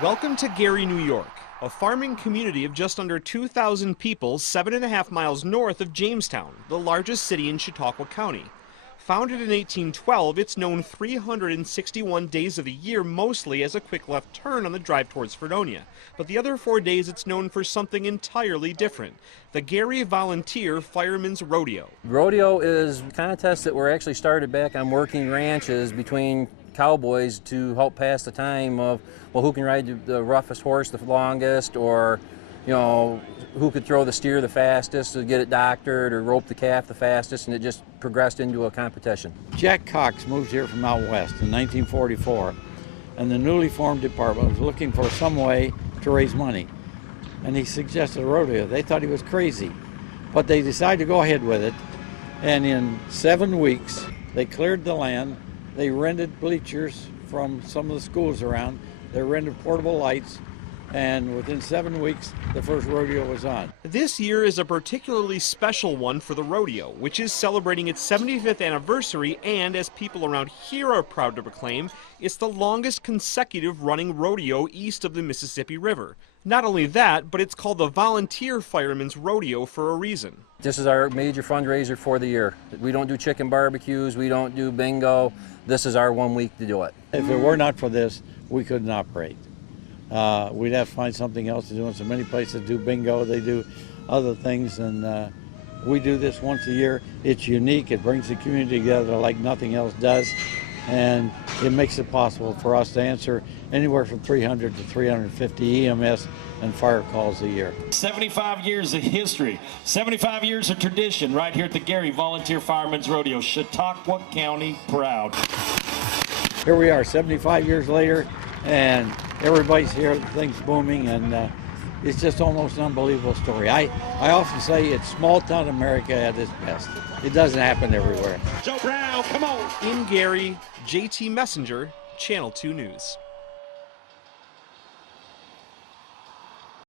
Welcome to Gerry, New York, a farming community of just under 2,000 people 7.5 miles north of Jamestown, the largest city in Chautauqua County. Founded in 1812, it's known 361 days of the year mostly as a quick left turn on the drive towards Fredonia. But the other 4 days it's known for something entirely different, the Gerry Volunteer Fire Rodeo. Rodeo is contests that were actually started back on working ranches between cowboys to help pass the time of, well, who can ride the roughest horse the longest, or, you know, who could throw the steer the fastest to get it doctored, or rope the calf the fastest, and it just progressed into a competition. Jack Cox moved here from out west in 1944, and the newly formed department was looking for some way to raise money, and he suggested a rodeo. They thought he was crazy, but they decided to go ahead with it, and in 7 weeks they cleared the land. They rented bleachers from some of the schools around. They rented portable lights, and within 7 weeks, the first rodeo was on. This year is a particularly special one for the rodeo, which is celebrating its 75th anniversary, and as people around here are proud to proclaim, it's the longest consecutive running rodeo east of the Mississippi River. Not only that, but it's called the Volunteer Firemen's Rodeo for a reason. This is our major fundraiser for the year. We don't do chicken barbecues, we don't do bingo. This is our 1 week to do it. If it were not for this, we couldn't operate. We'd have to find something else to do. In so many places do bingo, they do other things, and we do this once a year. It's unique, it brings the community together like nothing else does, and it makes it possible for us to answer anywhere from 300 to 350 EMS and fire calls a year. 75 years of history, 75 years of tradition right here at the Gerry Volunteer Firemen's Rodeo, Chautauqua County proud. Here we are 75 years later, and everybody's here, the thing's booming, and it's just almost an unbelievable story. I often say it's small town America at its best. It doesn't happen everywhere. Joe Brown, come on! In Gerry, JT Messenger, Channel 2 News.